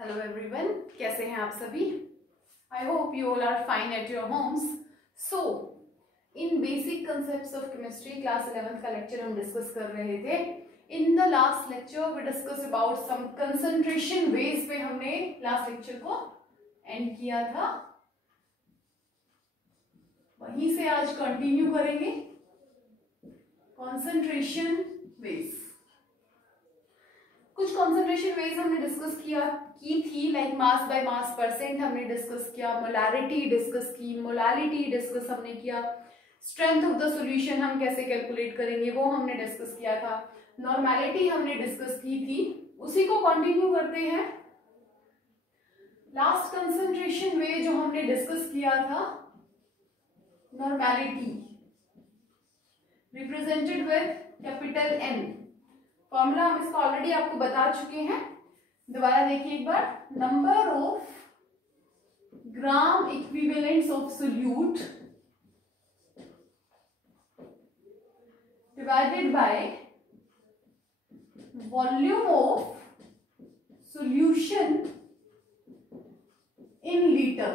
Hello everyone, कैसे हैं आप सभी? I hope you all are fine at your homes. So in basic concepts of chemistry class 11th का lecture हम discuss कर रहे थे. In the last lecture we discuss about some concentration ways पे हमने लास्ट लेक्चर को and किया था. वहीं से आज कंटिन्यू करेंगे. कंसंट्रेशन वेज, कुछ कंसंट्रेशन वेज हमने डिस्कस की थी, like mass by mass percent हमने डिस्कस किया, मोलारिटी डिस्कस की, मोलालिटी डिस्कस हमने किया, स्ट्रेंथ ऑफ द सॉल्यूशन हम कैसे कैलकुलेट करेंगे वो हमने डिस्कस किया था, नॉर्मेलिटी हमने डिस्कस की थी. उसी को कंटिन्यू करते हैं. लास्ट कंसंट्रेशन वे जो हमने डिस्कस किया था, normality represented with capital N. Formula हम इसका ऑलरेडी आपको बता चुके हैं. दोबारा देखिए एक बार. Number of gram equivalents of solute divided by volume of solution in litre.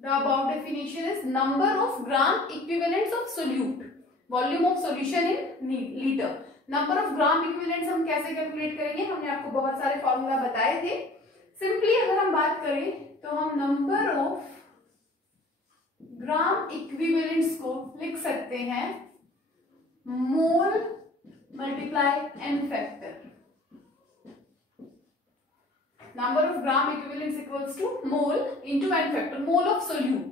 The above definition is number of gram equivalents of solute, volume of solution in liter. Number of gram equivalents हम कैसे calculate करेंगे, हमने आपको बहुत सारे formula बताए थे. Simply अगर हम बात करें तो हम नंबर ऑफ ग्राम इक्विवेलेंट्स को लिख सकते हैं mole multiply N factor. Number of gram equivalents equals to mole into N factor, mole of solute.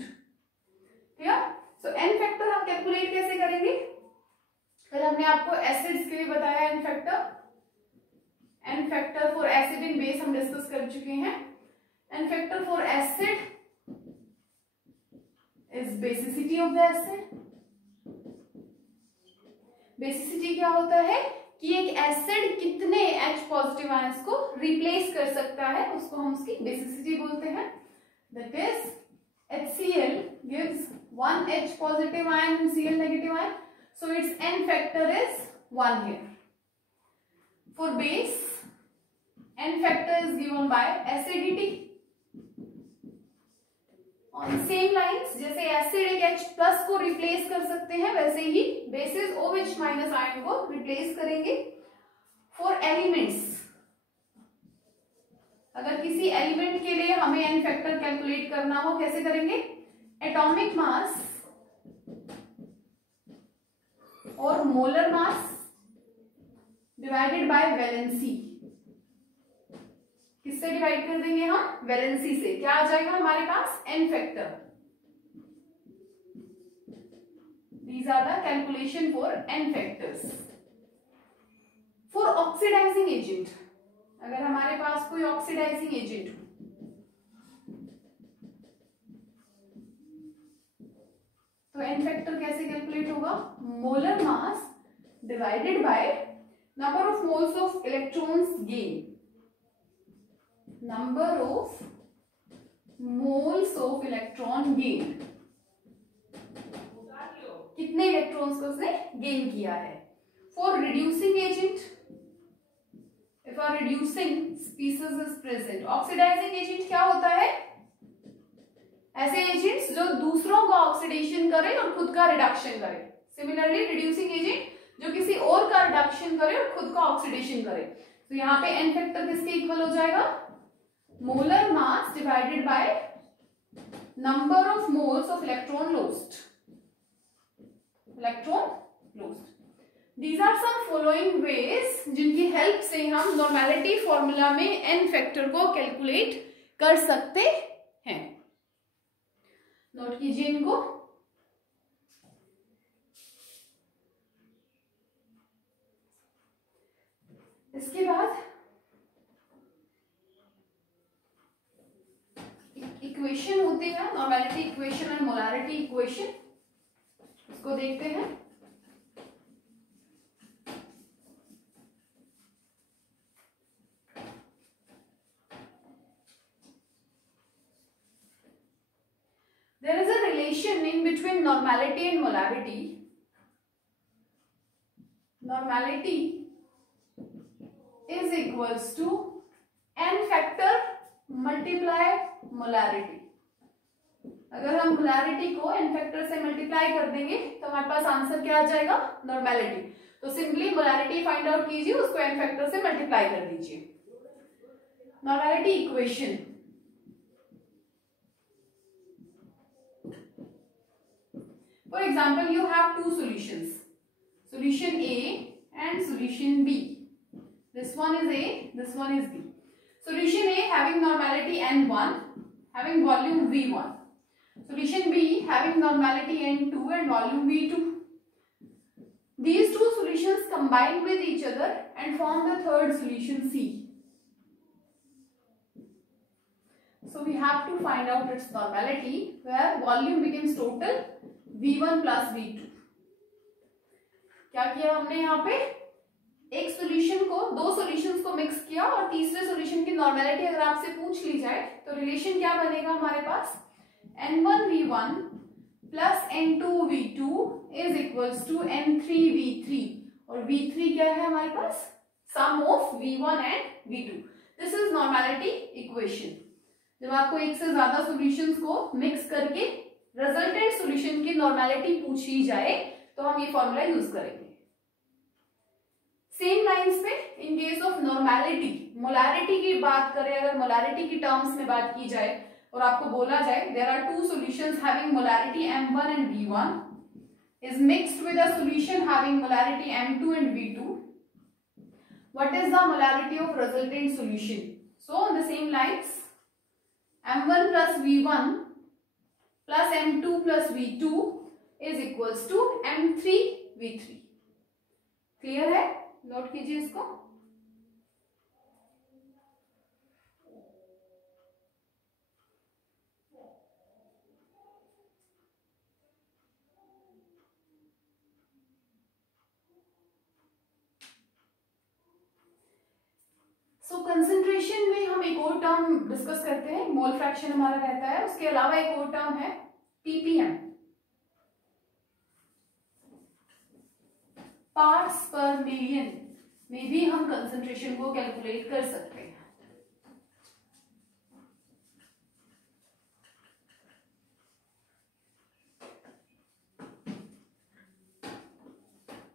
Clear? So N factor हम कैलकुलेट कैसे करेंगे? कल हमने आपको एसिड्स के लिए बताया N factor for acid in base हम डिस्कस कर चुके हैं. N factor for acid is basicity of the acid. Basicity क्या होता है कि एक एसिड कितने H पॉजिटिव आयंस को रिप्लेस कर सकता है, उसको हम उसकी बेसिसिटी बोलते हैं. That is HCl gives 1 H positive ion and Cl negative ion. So its N factor is 1 here. For base, N factor is given by acidity. On same lines, जैसे एसिड एक H प्लस को replace कर सकते हैं, वैसे ही basis OH minus ion को replace करेंगे. For elements, अगर किसी एलिमेंट के लिए हमें N फैक्टर कैलकुलेट करना हो, कैसे करेंगे? एटॉमिक मास और molar mass divided by valency. किससे डिवाइड कर देंगे हम? वैलेंसी से. क्या आ जाएगा हमारे पास? N factor. These are the calculation for N factors. For oxidizing agent, अगर हमारे पास कोई ऑक्सीडाइजिंग एजेंट हो, तो एन फैक्टर कैसे कैलकुलेट होगा? Molar mass divided by number of moles of electrons gain. Number of moles of electron gain, कितने electrons को उसने गेन किया है. For reducing agent, if a reducing species is present. Oxidising agent क्या होता है? ऐसे एजेंट्स जो दूसरों का ऑक्सीडेशन करे और खुद का रिडक्शन करे. सिमिलरली रिड्यूसिंग एजेंट जो किसी और का रिडक्शन करे और खुद का ऑक्सीडेशन करे. तो यहाँ पे एन फैक्टर किसके इक्वल हो जाएगा? Molar mass divided by number of moles of electron lost. These are some following ways जिनकी हेल्प से हम नॉर्मेलिटी फॉर्मूला में एन फैक्टर को कैलकुलेट कर सकते हैं. नोट कीजिए इनको. इसके बाद इक्वेशन होते हैं, नॉर्मेलिटी इक्वेशन और मोलारिटी इक्वेशन. इसको देखते हैं. There is a relation in between normality and molarity. Normality is equals to n factor multiply molarity. अगर हम मोलैरिटी को n फैक्टर से मल्टीप्लाई कर देंगे तो हमारे पास आंसर क्या आ जाएगा, नॉर्मेलिटी। तो सिंपली मोलैरिटी फाइंड आउट कीजिए, उसको n फैक्टर से मल्टीप्लाई कर दीजिए। Normality equation, for example you have two solutions, solution A and solution B. This one is A, this one is B. Solution A having normality N1, having volume V1. Solution B having normality N2 and volume V2. These two solutions combine with each other and form the third solution C. So we have to find out its normality, where volume becomes total V1 plus V2. क्या किया हमने यहाँ पे, एक solution को, दो solutions को mix किया और तीसरे सॉल्यूशन की नॉर्मेलिटी अगर आपसे पूछ ली जाए तो रिलेशन क्या बनेगा हमारे पास, N1V1 plus N2V2 is equals to N3V3, और V3 क्या है हमारे पास, sum of V1 and V2। This is normality equation. जब आपको एक से ज्यादा सॉल्यूशंस को मिक्स करके रिजल्टेंट सॉल्यूशन की नॉर्मेलिटी पूछी जाए तो हम ये फॉर्मूला यूज करेंगे। सेम लाइंस पे in case of normality, molarity की बात करें, अगर मोलैरिटी की टर्म्स में बात की जाए और आपको बोला जाए there are two solutions having molarity M1 and V1 is mixed with a solution having molarity M2 and V2, what is the molarity of resultant solution? So on the same lines M1 plus V1 plus M2 plus V2 is equals to M3V3। Clear है? Note कीजिए इसको। सो concentration में हम एक और term discuss करते हैं, mole fraction हमारा रहता है, उसके अलावा एक और टर्म है ppm, पार्ट्स पर मिलियन में भी हम कंसंट्रेशन को कैलकुलेट कर सकते हैं।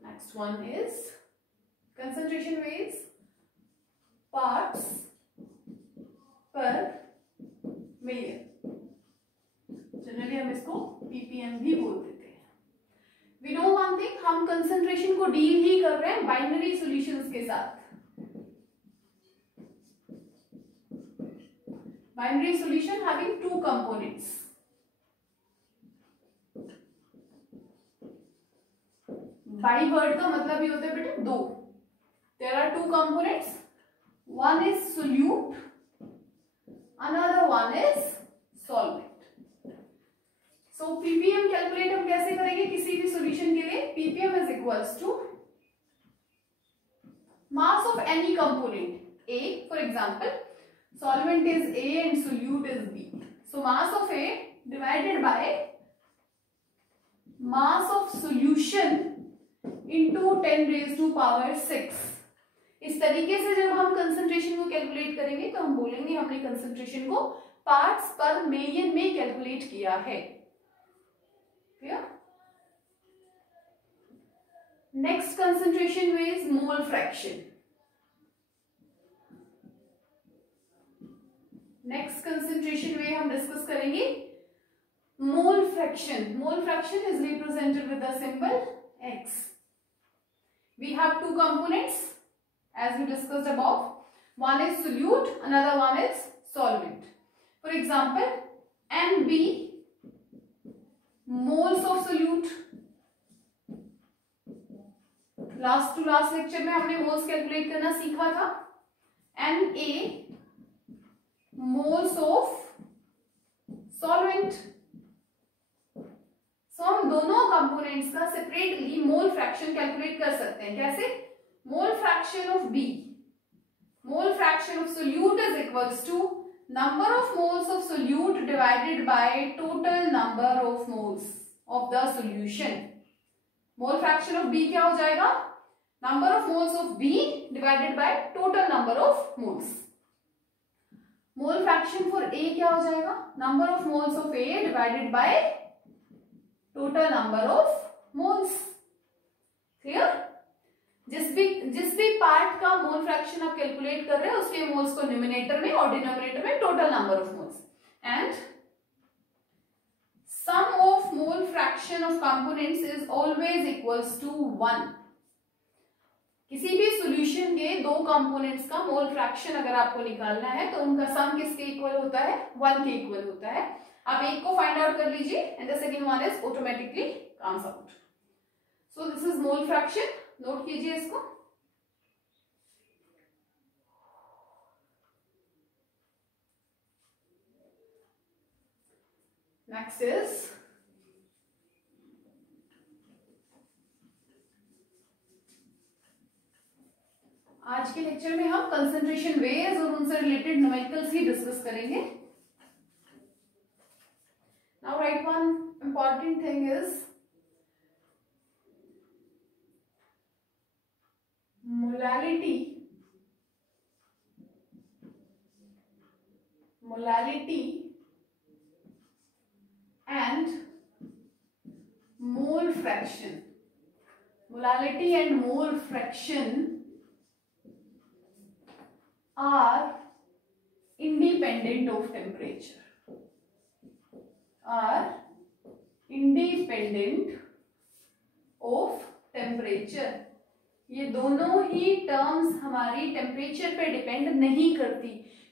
Next one is concentration ways parts per million, generally हम इसको ppm भी बोल देते हैं। We know one thing, हम कंसंट्रेशन को डील ही कर रहे हैं बाइनरी सॉल्यूशंस के साथ। Binary solution having two components. By word का मतलब ये होता है बेटे दो। There are two components, one is solute, another one is solvent. So ppm calculate हम कैसे करेंगे किसी भी सॉल्यूशन के लिए? ppm is equals to mass of any component A, for example solvent is A and solute is B, so mass of A divided by mass of solution into 10⁻⁶। इस तरीके से जब हम कंसंट्रेशन को कैलकुलेट करेंगे तो हम बोलेंगे हमने कंसंट्रेशन को पार्ट्स पर मिलियन में कैलकुलेट किया है। नेक्स्ट कंसंट्रेशन में is mole fraction. Next concentration में हम डिस्कस करेंगे mole fraction. Mole fraction is represented with the symbol x। We have two components as we discussed above. One is solute, another one is solvent. For example, NB moles of solute. Last to last lecture में हमने moles calculate करना सीखा था। Na moles of solvent. So हम दोनों components का separately mole fraction calculate कर सकते हैं। कैसे? Mole fraction of B, mole fraction of solute is equals to number of moles of solute divided by total number of moles of the solution. Mole fraction of B क्या हो जाएगा? Number of moles of B divided by total number of moles. Mole fraction for A क्या हो जाएगा, number of moles of A divided by total number of moles. Clear? जिस भी part का mole fraction आप कैलकुलेट कर रहे हैं उसके मोल्स को न्यूमिनेटर में और डिनोमिनेटर में total number of moles, and sum of mole fraction of components is always equals to 1। किसी भी सॉल्यूशन के दो कंपोनेंट्स का मोल फ्रैक्शन अगर आपको निकालना है तो उनका सम किसके इक्वल होता है, 1 के इक्वल होता है। आप एक को फाइंड आउट कर लीजिए and the second one is automatically comes out. So this is mole fraction, note कीजिए इसको। नेक्स्ट इज आज के लेक्चर में हम कंसंट्रेशन वेज और उनसे रिलेटेड न्यूमेरिकल्स ही डिस्कस करेंगे। Now right one important thing is molality and mole fraction. Molality and mole fraction are independent of temperature. Are independent of temperature. ये दोनों ही टर्म्स हमारी टेम्परेचर पे डिपेंड नहीं करती,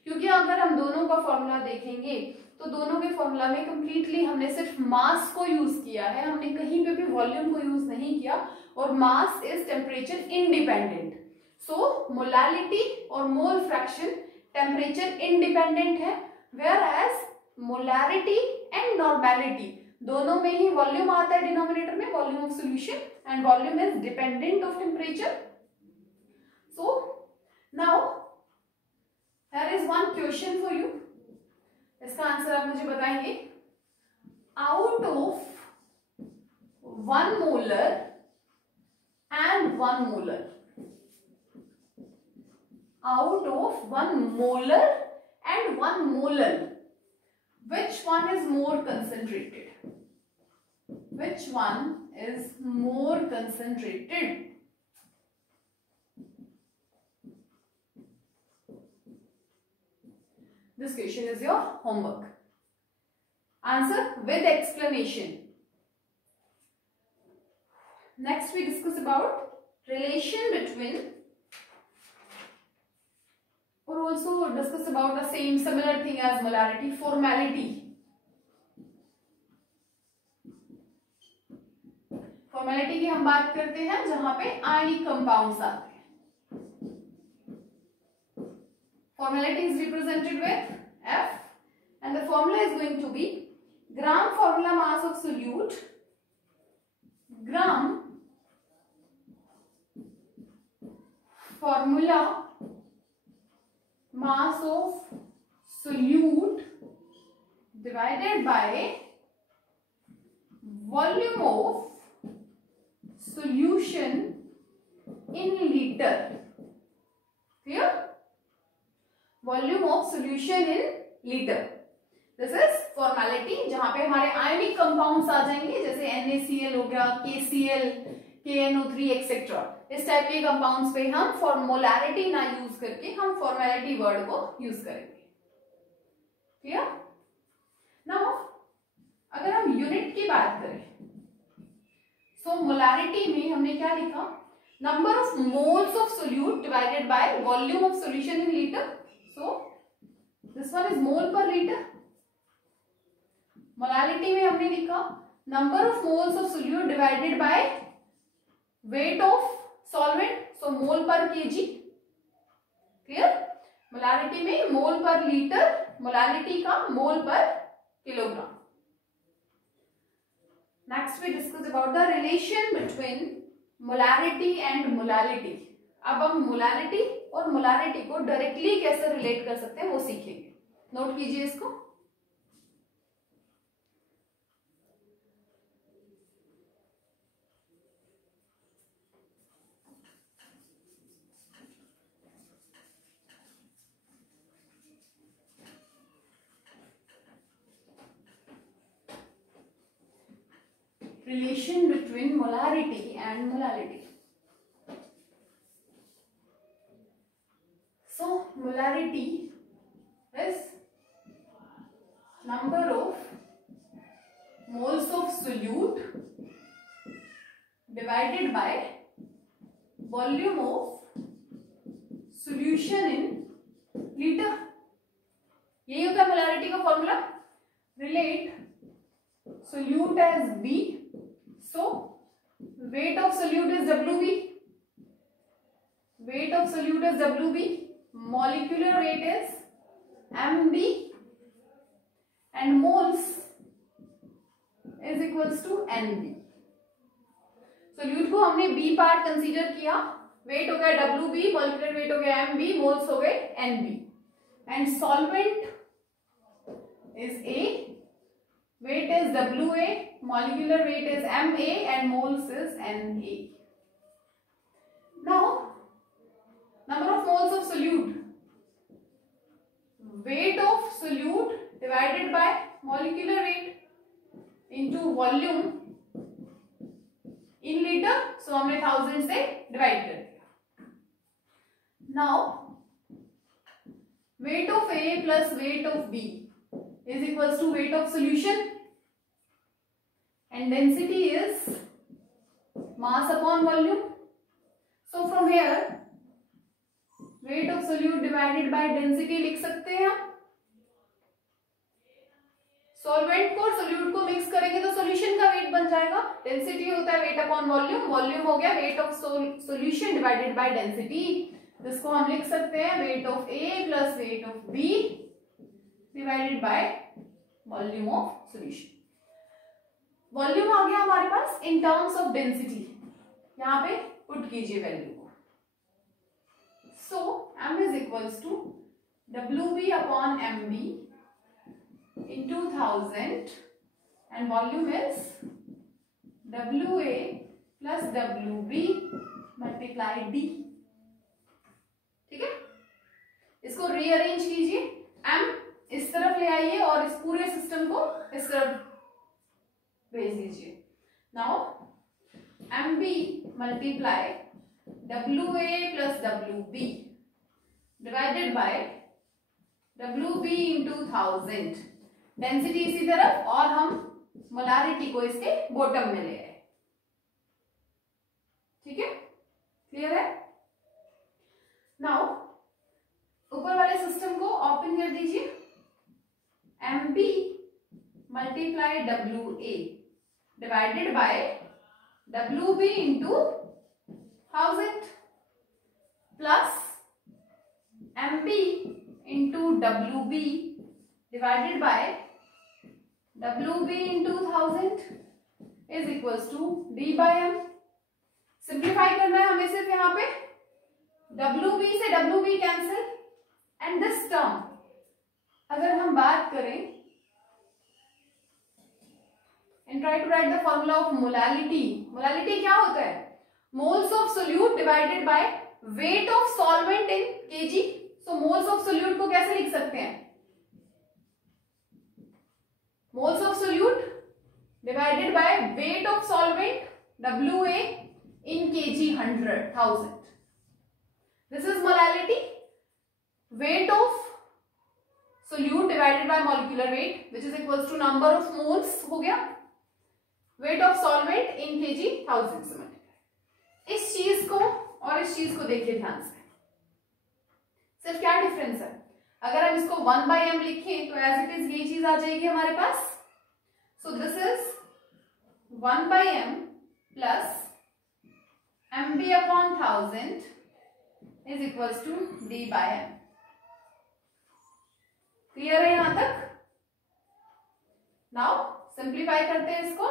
क्योंकि अगर हम दोनों का फॉर्मूला देखेंगे तो दोनों के फॉर्मूला में कंप्लीटली हमने सिर्फ मास को यूज किया है, हमने कहीं पे भी वॉल्यूम को यूज नहीं किया, और mass is temperature independent. So molality और मोल फ्रैक्शन टेम्परेचर इंडिपेंडेंट है, where as molarity and normality दोनों में ही वॉल्यूम आता है डिनोमिनेटर में, volume of solution, and volume is dependent of temperature. So now here is one question for you, इसका answer आप मुझे बताएंगे। Out of 1 molar and 1 molar, out of 1 molar and 1 molar, which one is more concentrated? Which one is more concentrated? This question is your homework. Answer with explanation. Next we discuss about relation between, or also discuss about the similar thing as molarity, formality. Formality की हम बात करते हैं जहां पे ionic compounds आते हैं। Formality is represented with F, and the formula is going to be gram formula mass of solute, gram formula mass of solute divided by volume of solution in liter. Clear? Volume of solution in litre, this is formality, जहां पे हमारे ionic compounds आ जाएंगे, जैसे NaCl हो गया, KCl, KNO3 etcetera. इस type के compounds पे हम फॉर्मुलैरिटी ना यूज करके हम फॉर्मेलिटी वर्ड को यूज करेंगे। क्लियर? नाउ अगर हम यूनिट की बात करें, सो मोलैरिटी में हमने क्या लिखा, number of moles of solute divided by volume of solution in litre. So this one is mole per liter. Molality में हमने लिखा number of moles of solute divided by weight of solvent, so mole per kg. Clear? Molality में mole per liter, molality का mole per kilogram. Next we discuss about the relation between molarity and molality. अब हम molarity और molarity को directly कैसे relate कर सकते हैं वो सीखेंगे। नोट कीजिए इसको। relation between molarity and molality. So molarity is number of moles of solute divided by volume of solution in liter. यही होता है मोलारिटी का formula. Relate solute as B, so weight of solute is WB. Weight of solute is WB. Molecular weight is MB, and moles is equals to NB. Solute को हमने B part consider किया, wait हो गया WB, molecular weight हो गया MB, moles हो गए NB, and solvent is A, weight is WA, molecular weight is MA, and moles is NA. Now number of moles of solute, weight of solute divided by molecular weight into volume in liter, so हमने 1000 से divide कर दिया. Now weight of A plus weight of B is equals to weight of solution, and density is mass upon volume. So from here weight of solute divided by density लिख सकते हैं हम. Solvent को और solute को mix करेंगे तो solution का वेट बन जाएगा. डेंसिटी होता है वेट अपॉन वॉल्यूम, वॉल्यूम हो गया weight of solution divided by density, जिसको हम लिख सकते हैं weight of A plus weight of B divided by volume of solution. Volume आ गया हमारे पास इन टर्म्स ऑफ डेंसिटी, यहां पे पुट कीजिए वैल्यू को. So M is equals to WB upon MB into 1000, and volume is WA plus WB multiplied D. ठीक है, इसको रीअरेंज कीजिए. M इस तरफ ले आइए और इस पूरे सिस्टम को इस तरफ भेज दीजिए. Now MB multiply WA plus WB divided by WB into 1000. Density इसी तरफ और हम मोलारिटी को इसके बॉटम में ले आए. ठीक है, क्लियर है. नाउ ऊपर वाले सिस्टम को ओपन कर दीजिए. MB multiply WA divided by WB into 1000 plus MB into WB divided by WB into 1000 is equals to D by M. Simplify करना है हमें सिर्फ यहाँ पे. WB से WB cancel, and this term अगर हम बात करें and try to write the formula of molality. Molality क्या होता है? Moles of solute divided by weight of solvent in KG. So moles of solute को कैसे लिख सकते हैं? moles of solute divided by weight of solvent WA in kg 100,000. This is molality. Weight of solute divided by molecular weight, which is equals to number of moles हो गया. Weight of solvent in kg 1000 से multiply. इस चीज को और इस चीज को देखिए ध्यान से. सिर्फ क्या डिफरेंस है? अगर हम इसको 1/m लिखें तो एज इट इज ये चीज आ जाएगी हमारे पास. So this is 1/m plus MB upon 1000 is equals to D by M. Clear है यहां तक? नाउ सिंप्लीफाई करते हैं इसको.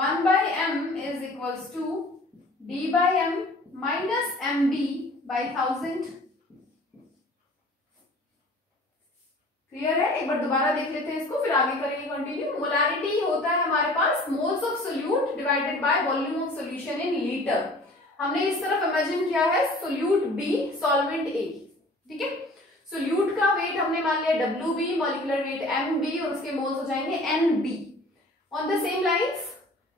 1/m is equals to D by M minus MB by 1000. Clear है? एक बार दोबारा देख लेते हैं इसको, फिर आगे करेंगे कंटिन्यू. मोलारिटी होता है हमारे पास moles of solute divided by volume of solution in litre. हमने इस तरफ इमेजिन किया है सोल्यूट B, सॉल्वेंट A. ठीक है, सोल्यूट का वेट हमने मान लिया WB, मॉलिक्यूलर वेट MB और उसके मोल्स हो जाएंगे NB. On the same lines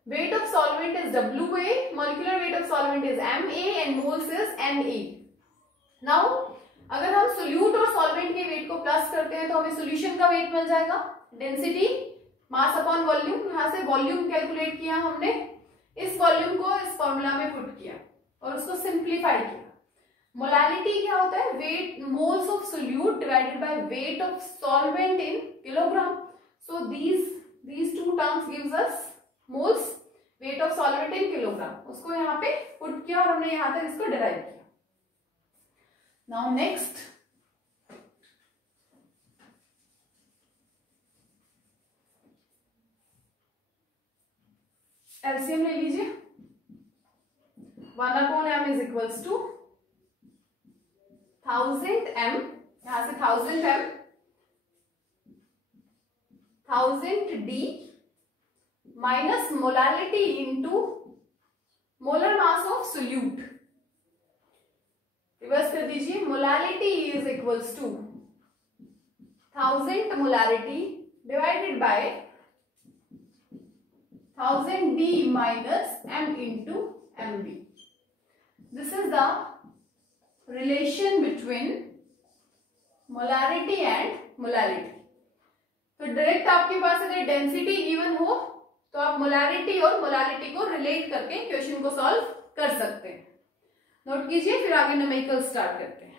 weight of solvent is WA, molecular weight of solvent is MA and moles is NA. Now अगर हम सोल्यूट और सॉल्वेंट के वेट को प्लस करते हैं तो हमें सोल्यूशन का वेट मिल जाएगा, डेंसिटी मास अपॉन वॉल्यूम, यहाँ से वॉल्यूम कैलकुलेट किया हमने, इस वॉल्यूम को इस फॉर्मूला में पुट किया और उसको सिंप्लीफाई किया। मोलालिटी क्या होता है, weight moles of solute divided by weight of solvent in kilogram. So these two terms gives us moles weight of solvent in kilogram, उसको यहाँ पे पुट किया और हमने यहाँ तक इसको डिराइव किया। नाउ नेक्स्ट एलसीएम ले लीजिए, 1/m is equals to 1000m, यहां से 1000m 1000d minus molality into molar mass of solute. Reverse कर दीजिए, molality is equals to 1000 molality divided by 1000d minus m into mb. This is the relation between molarity and molality. तो direct आपके पास अगर density given हो तो आप molarity और molality को रिलेट करके क्वेश्चन को सॉल्व कर सकते हैं। नोट कीजिए, फिर आगे न्यूमेरिकल स्टार्ट करते हैं।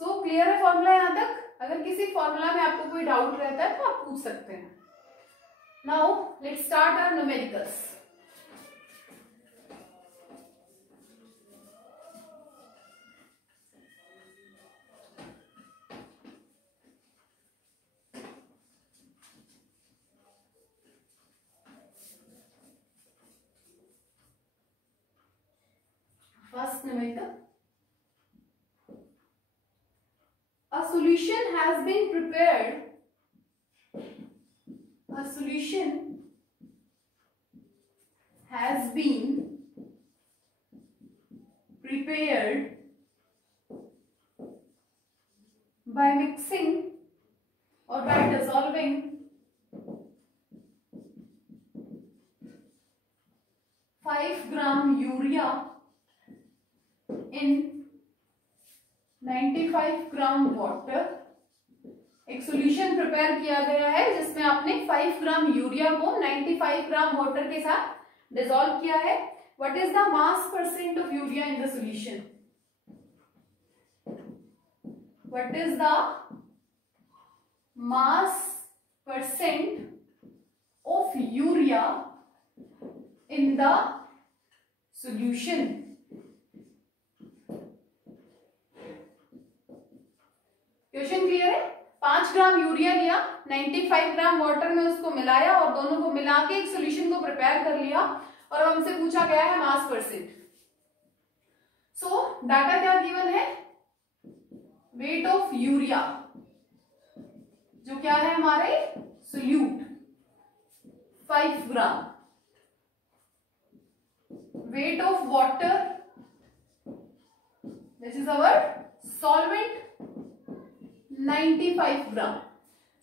सो क्लियर है फॉर्मूला यहां तक? अगर किसी फॉर्मूला में आपको कोई डाउट रहता है तो आप पूछ सकते हैं। Now let's start our numericals. First numerical, a solution has been prepared, a solution has been prepared by mixing or by dissolving 5 gram urea in 95 gram water. एक सॉल्यूशन प्रिपेयर किया गया है जिसमें आपने 5 ग्राम यूरिया को 95 gram water के साथ dissolve किया है। What is the mass percent of urea in the solution? What is the mass percent of urea in the solution? Question clear है? 5 ग्राम यूरिया लिया, 95 ग्राम वाटर में उसको मिलाया और दोनों को मिला के एक सॉल्यूशन को प्रिपेयर कर लिया और हमसे पूछा गया है मास परसेंट। सो डाटा क्या गिवन है? वेट ऑफ यूरिया जो क्या है हमारे solute 5 gram, weight of water this is our solvent 95 gram.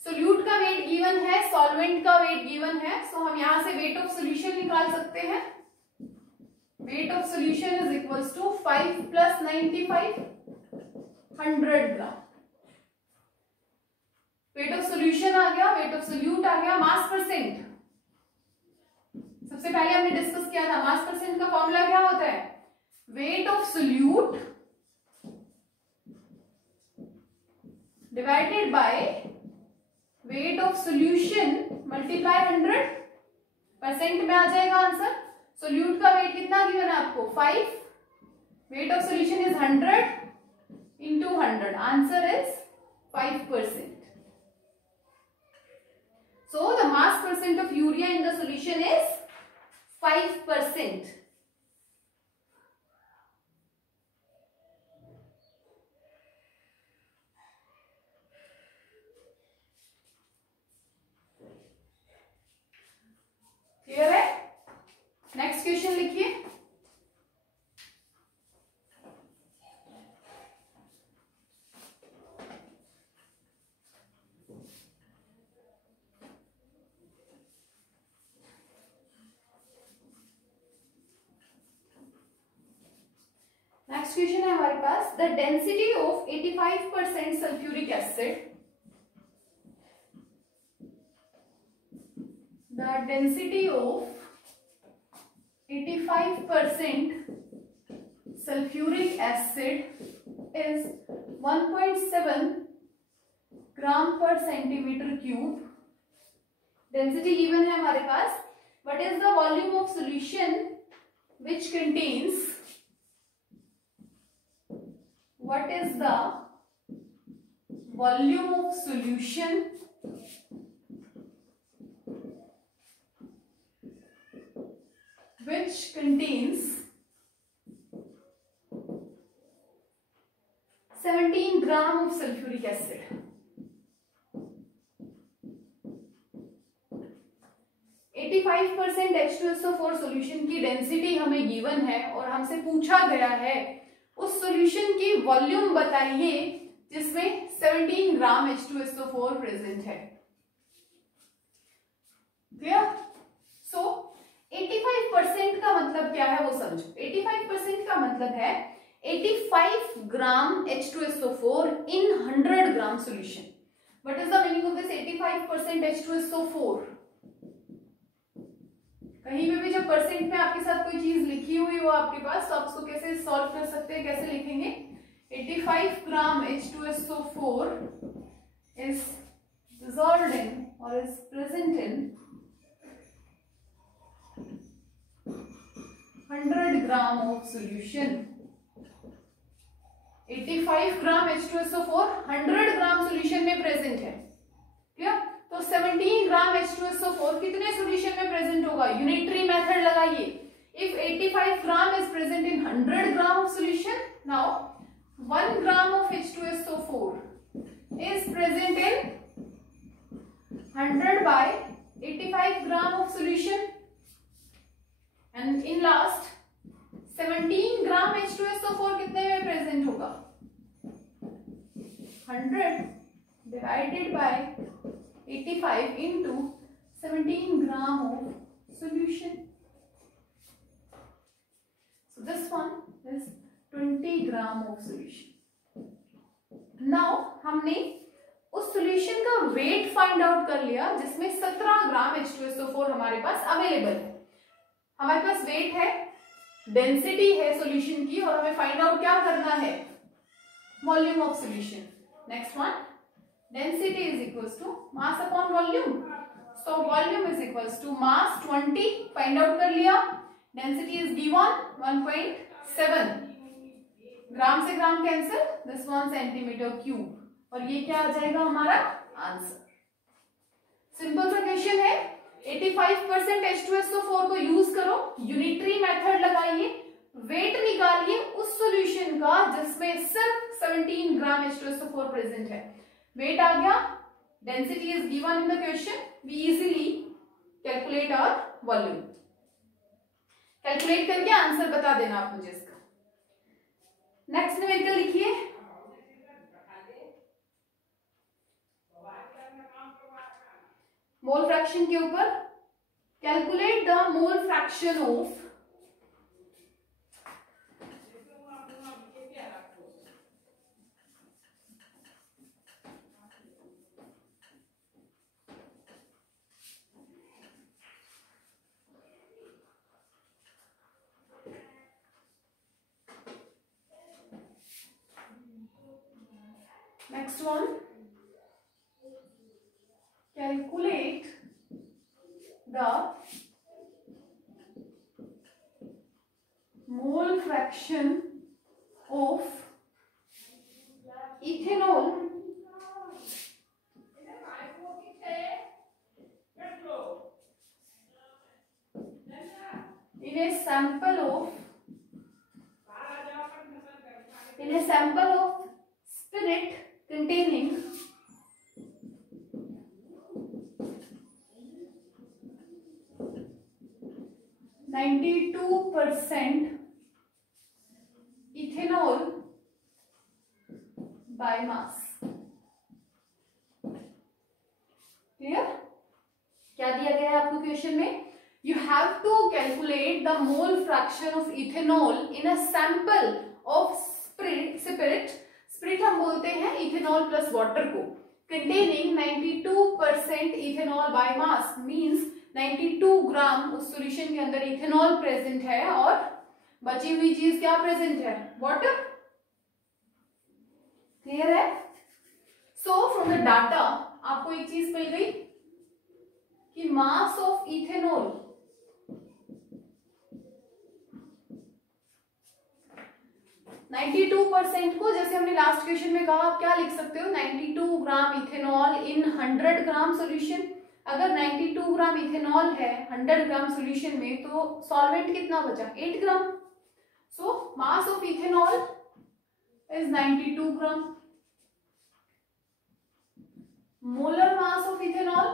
Solute का वेट गिवन है, सॉल्वेंट का वेट गिवन है, सो हम यहां से वेट ऑफ सॉल्यूशन निकाल सकते हैं। Weight of solution is equals to 5 plus 95 100 gram. Weight of solution आ गया, वेट ऑफ सोल्यूट आ गया। मास परसेंट सबसे पहले हमने डिस्कस किया था, मास परसेंट का फॉर्मूला क्या होता है? Weight of solute divided by weight of solution multiply 100%। में आ जाएगा आंसर। सोल्यूट का वेट कितना गिवन है आपको? 5, wait of solution is 100 into 100, answer is 5%. So the mass percent of urea in the solution is 5%. Clear है? Next question लिखिए। Next question है हमारे पास, the density of 85% sulphuric acid, the density of 85% sulfuric acid is 1.7 gram per centimeter cube. Density given है हमारे पास. What is the volume of solution which contains? What is the volume of solution which contains 17 gram of sulfuric acid? H2SO4 solution की density हमें given है और हमसे पूछा गया है उस सोल्यूशन की वॉल्यूम बताइए जिसमें 17 ग्राम H2SO4 प्रेजेंट है. क्लियर? सो 85% का मतलब क्या है वो समझो. 85% का मतलब है 85 ग्राम H2SO4 in 100 gram solution. What is the meaning of this 85% H2SO4? कहीं पे भी जब परसेंट में आपके साथ कोई चीज लिखी हुई हो आपके पास तो आप उसको कैसे सॉल्व कर सकते हैं, कैसे लिखेंगे? 85 ग्राम H2SO4 is dissolved in or is present in 100 gram of solution. 85 gram H2SO4 100 gram solution में प्रेजेंट है. क्लियर? तो 17 ग्राम H2SO4 कितने सॉल्यूशन में प्रेजेंट होगा? यूनिटरी मेथड लगाइए. If 85 gram is present in 100 gram of solution, now 1 gram of H2SO4 is present in 100 by 85 gram of solution. And in last 17 gram H2SO4 कितने में present होगा? 100 divided by 85 into 17 gram of solution. So this one is 20 gram of solution. Now हमने उस solution का weight find out कर लिया जिसमें 17 ग्राम H2SO4 हमारे पास अवेलेबल है. हमारे पास weight है, density है solution की और हमें find out क्या करना है? Volume of solution. Next one, density is equals to mass upon volume. So volume is equals to mass 20 find out कर लिया. Density is given 1.7. ग्राम से gram cancel, this 1 centimetre cube और ये क्या आ जाएगा हमारा आंसर. सिंपल सा क्वेश्चन है. 85% H2SO4 को यूज करो, यूनिटरी मेथड लगाइए, वेट निकालिए उस सॉल्यूशन का जिसमें सिर्फ 17 ग्राम H2SO4 प्रेजेंट है. वेट आ गया, density is given in the question, we easily calculate our volume. Calculate करके आंसर बता देना आप मुझे इसका. नेक्स्ट न्यूमेरिकल लिखिए. मोल फ्रैक्शन के ऊपर calculate the mole fraction of next one, calculate the mole fraction of ethanol in a sample of spirit containing 0.5 92% ethanol by mass. Clear? क्या दिया गया है आपको क्वेश्चन में? You have to calculate the mole fraction of ethanol in a sample of spirit. Spirit हम बोलते हैं ethanol plus water को, containing 92% ethanol by mass, means 92 gram उस सॉल्यूशन के अंदर इथेनॉल प्रेजेंट है और बची हुई चीज क्या प्रेजेंट है? वाटर। क्लियर है? सो फ्रॉम द डाटा आपको एक चीज मिल गई कि मास ऑफ इथेनॉल %92 को, जैसे हमने लास्ट क्वेश्चन में कहा, आप क्या लिख सकते हो? 92 ग्राम इथेनॉल इन 100 ग्राम सॉल्यूशन। अगर 92 ग्राम इथेनॉल है 100 ग्राम सॉल्यूशन में, तो सॉल्वेंट कितना बचा? 8 gram. So mass of ethanol is 92 gram. Molar mass of ethanol,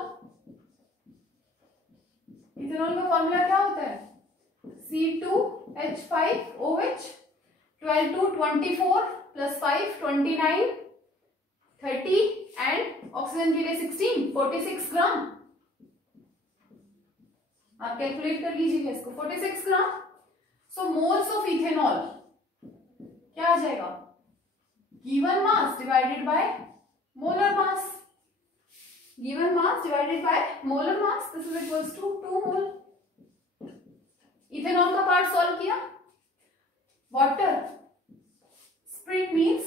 ethanol का फॉर्मूला क्या होता है? C2H5OH। 12 to 24 plus 5 29 30 and oxygen के लिए 16 46 ग्राम। आप कैलकुलेट कर लीजिएगा इसको, 46 gram. So moles of ethanol क्या आ जाएगा? Given mass divided by molar mass. Given mass divided by molar mass, this is equals to 2 mole. Ethanol का पार्ट सॉल्व किया। Water, spirit means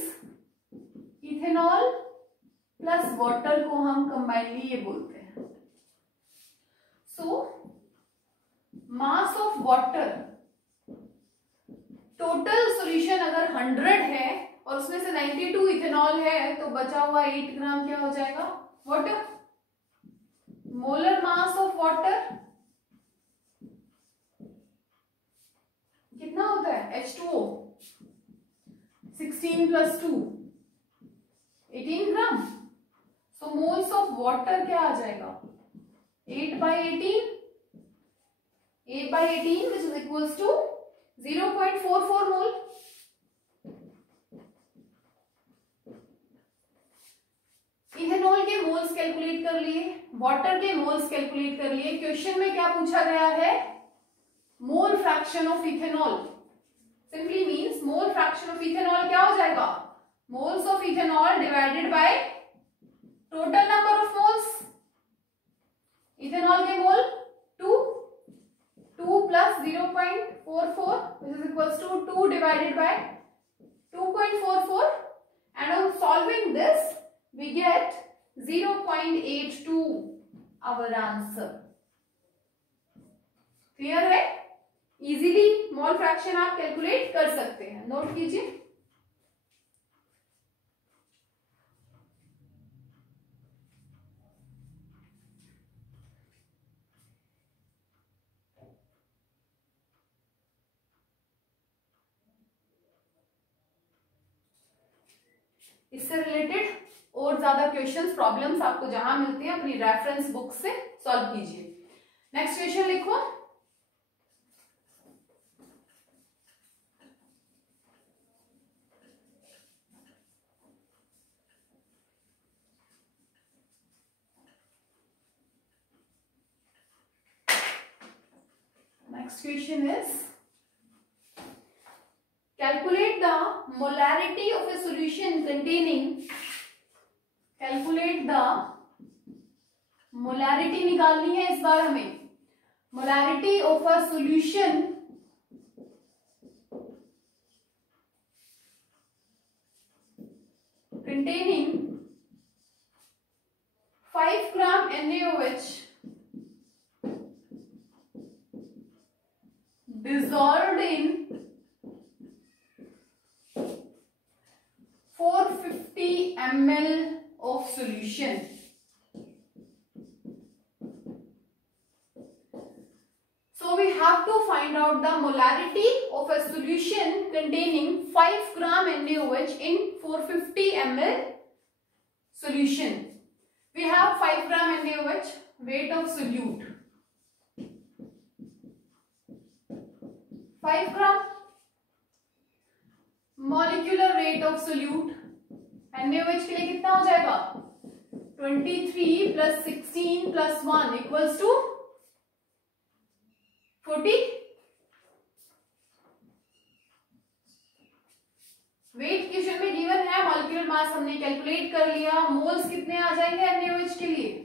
ethanol plus water को हम combinely ये बोलते हैं। So mass of water, total solution अगर 100 है और उसमें से 92 इथेनॉल है, तो बचा हुआ 8 ग्राम क्या हो जाएगा? Water. Molar mass of water कितना होता है? H2O 16 plus 2 18 gram. So moles of water क्या आ जाएगा? 8/18 which is equals to 0.44 mole. Ethanol के मोल्स कैलकुलेट कर लिए, वाटर के मोल्स कैलकुलेट कर लिए। क्वेश्चन में क्या पूछा गया है? मोल fraction of ethanol. Simply means mole fraction of ethanol क्या हो जाएगा? Moles of ethanol divided by total number of moles. Ethanol के मोल 2 plus 0.44 which is equals to 2 divided by 2.44, and on solving this we get 0.82 our answer। Clear है? Easily mole fraction आप calculate कर सकते हैं, note कीजिए। इससे related और ज्यादा क्वेश्चंस, प्रॉब्लम्स आपको जहां मिलते हैं अपनी रेफरेंस बुक से सॉल्व कीजिए। नेक्स्ट क्वेश्चन लिखो। Next question is, calculate the molarity of a solution containing, calculate the molarity निकालनी है इस बार हमें। molarity of a solution containing 5 gram NaOH dissolved in 450 ml of solution। So we have to find out the molarity of a solution containing 5 gram NaOH in 450 ml solution। We have 5 gram NaOH, weight of solute 5 gram. Molecular weight of solute NaOH के लिए कितना हो जाएगा? 23 + 16 + 1 equals to 40। Wait question में given है, molecular mass हमने calculate कर लिया। मोल्स कितने आ जाएंगे NaOH के लिए?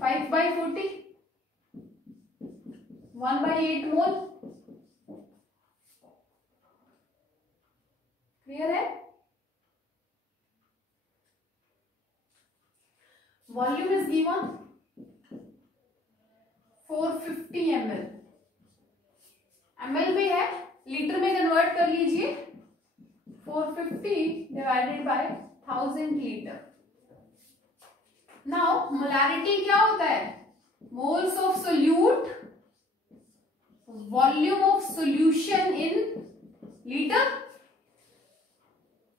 5/40, 1/8 मोल। क्लियर है? Volume is given 450 ml। ml में है, लीटर में कन्वर्ट कर लीजिए। 450 divided by 1000 litre. Now molarity क्या होता है? Moles of solute volume of solution in litre.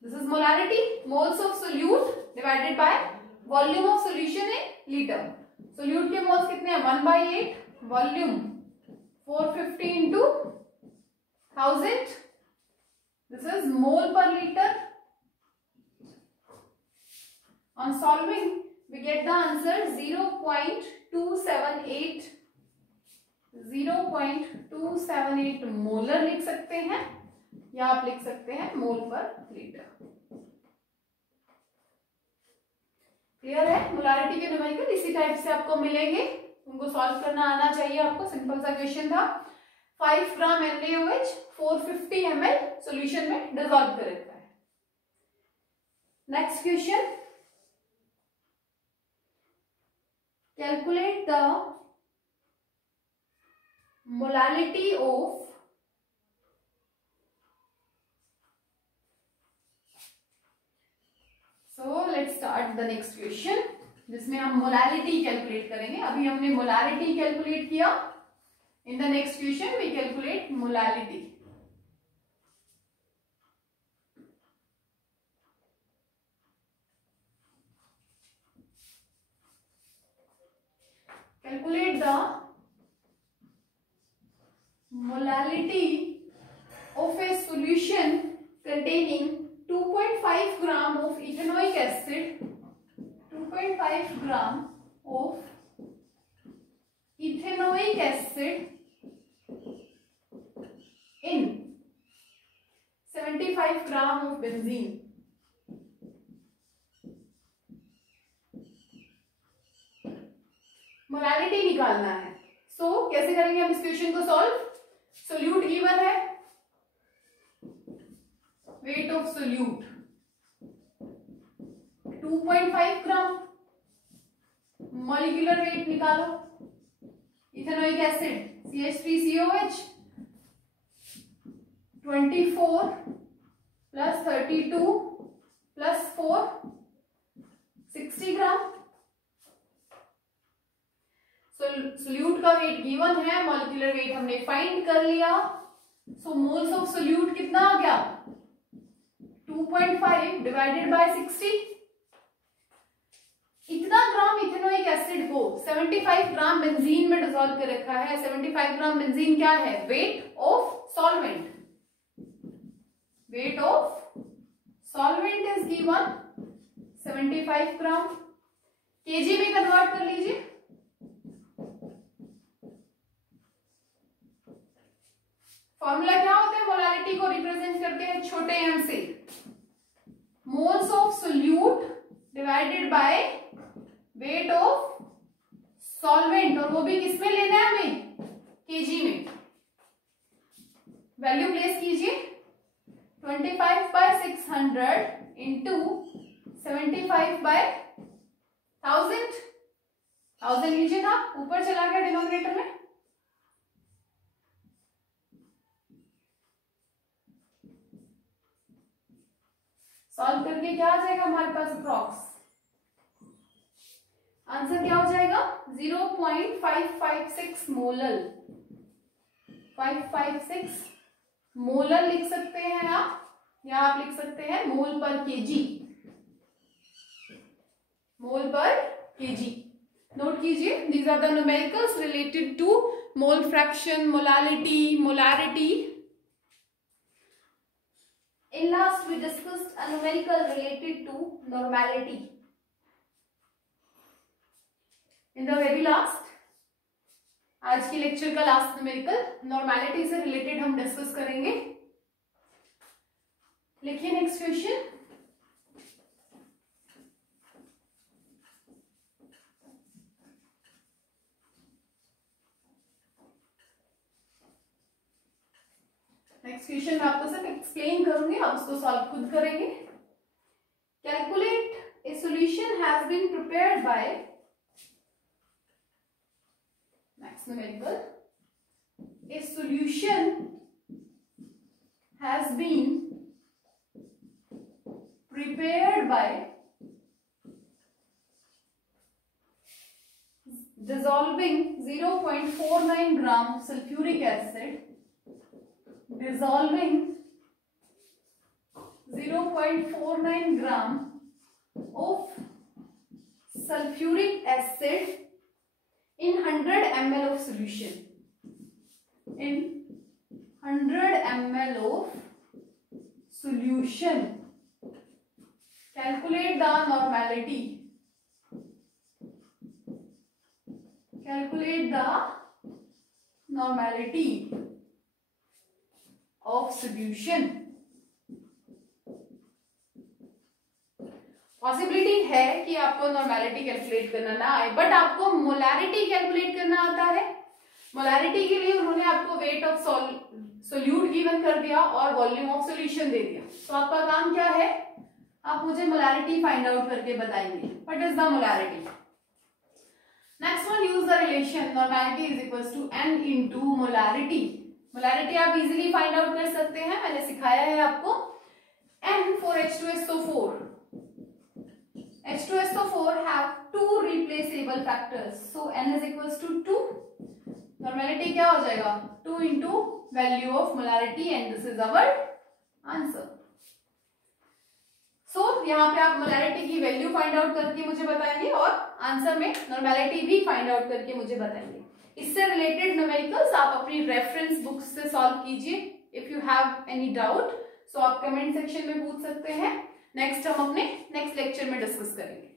This is molarity, moles of solute divided by volume of solution in litre. Solute के moles कितने हैं? 1/8, volume 450 into 1000, this is mole per litre. On solving we get the answer 0.278 molar लिख सकते हैं, या आप लिख सकते हैं मोल पर लीटर। क्लियर है? मोलारिटी के न्यूमेरिकल इसी टाइप से आपको मिलेंगे, उनको सॉल्व करना आना चाहिए आपको। सिंपल सा क्वेश्चन था। 5 ग्राम NaOH 450 ml सॉल्यूशन में डिसॉल्व कर रखा है। Next question, calculate the molality of let's start the next question, जिसमें हम मोलालिटी कैलकुलेट करेंगे। अभी हमने मोलालिटी कैलकुलेट किया। In the next question we calculate molality. Calculate the molality of a solution containing 2.5 gram of ethanoic acid, 2.5 gram of ethanoic acid in 75 gram of benzene. Molality निकालना है। सो कैसे करेंगे हम इस क्वेश्चन को सॉल्व? सोल्यूट गिवन है, weight of solute 2.5 gram, molecular weight निकालो। Ethanoic acid CH3COH 24 + 32 + 4 60 ग्राम। Solute का वेट गिवन है, मॉलिक्यूलर वेट हमने फाइंड कर लिया। सो मोल्स ऑफ सोल्यूट कितना आ गया? 2.5 डिवाइडेड बाय 60। इतना ग्राम इथेनोइक एसिड को 75 ग्राम बेंजीन में डिसॉल्व कर रखा है। 75 ग्राम बेंजीन क्या है? Wait of solvent. Wait of solvent is given 75 gram. KG में कन्वर्ट कर लीजिए। फॉर्मूला क्या होता है? मोलालिटी को रिप्रेजेंट करते हैं छोटे m से। Moles of solute divided by weight of solvent, और वो भी किस में लेना है हमें? केजी में। वैल्यू प्लेस कीजिए। 25/600 इंटू 75/1000। 1000 नीचे था, ऊपर चला गया डिनोमिनेटर में। सॉल्व करके क्या आ जाएगा हमारे पास? अप्रॉक्स आंसर क्या हो जाएगा? 0.556 मोलर। 556 मोलर लिख सकते हैं आप, या आप लिख सकते हैं मोल per KG. Mole per KG. Note कीजिए, these are the numericals related to mole fraction, molality, molarity. In last we discussed a numerical related to normality. In the very last, आज की लेक्चर का लास्ट न्यूमेरिकल नॉर्मेलिटी से related हम discuss करेंगे. लिखिए next question. Next question मैं आपको सिर्फ एक्सप्लेन करूंगी, आप उसको सॉल्व खुद करेंगे. Calculate a solution has been prepared by next numerical. A solution has been prepared by dissolving 0.49 gram sulfuric acid, dissolving 0.49 gram of sulfuric acid in 100 ml of solution. In 100 ml of solution, calculate the normality. Calculate the normality of solution. Possibility है कि आपको normality calculate करना ना आए, but आपको molarity calculate करना आता है. मोलैरिटी के लिए उन्होंने आपको वेट ऑफ सोल्यूट गिवन कर दिया और वॉल्यूम ऑफ सॉल्यूशन दे दिया. तो आपका काम क्या है, आप मुझे मोलैरिटी फाइंड आउट करके बताएंगे. What is the molarity? Next one, use the relation normality is equals to n into molarity. Molarity आप इजीली फाइंड आउट कर सकते हैं, मैंने सिखाया है आपको. n for H2SO4. H2SO4 have two replaceable factors, so n is equals to 2. Normality क्या हो जाएगा, 2 into value of molarity, and this is our answer. So यहाँ पे आप मोलैरिटी की वैल्यू फाइंड आउट करके मुझे बताएंगे और आंसर में नॉर्मेलिटी भी फाइंड आउट करके मुझे बताएंगे. इससे रिलेटेड न्यूमेरिकल्स आप अपनी रेफरेंस बुक्स से सॉल्व कीजिए. If you have any doubt so आप कमेंट सेक्शन में पूछ सकते हैं. नेक्स्ट हम अपने नेक्स्ट लेक्चर में डिस्कस करेंगे.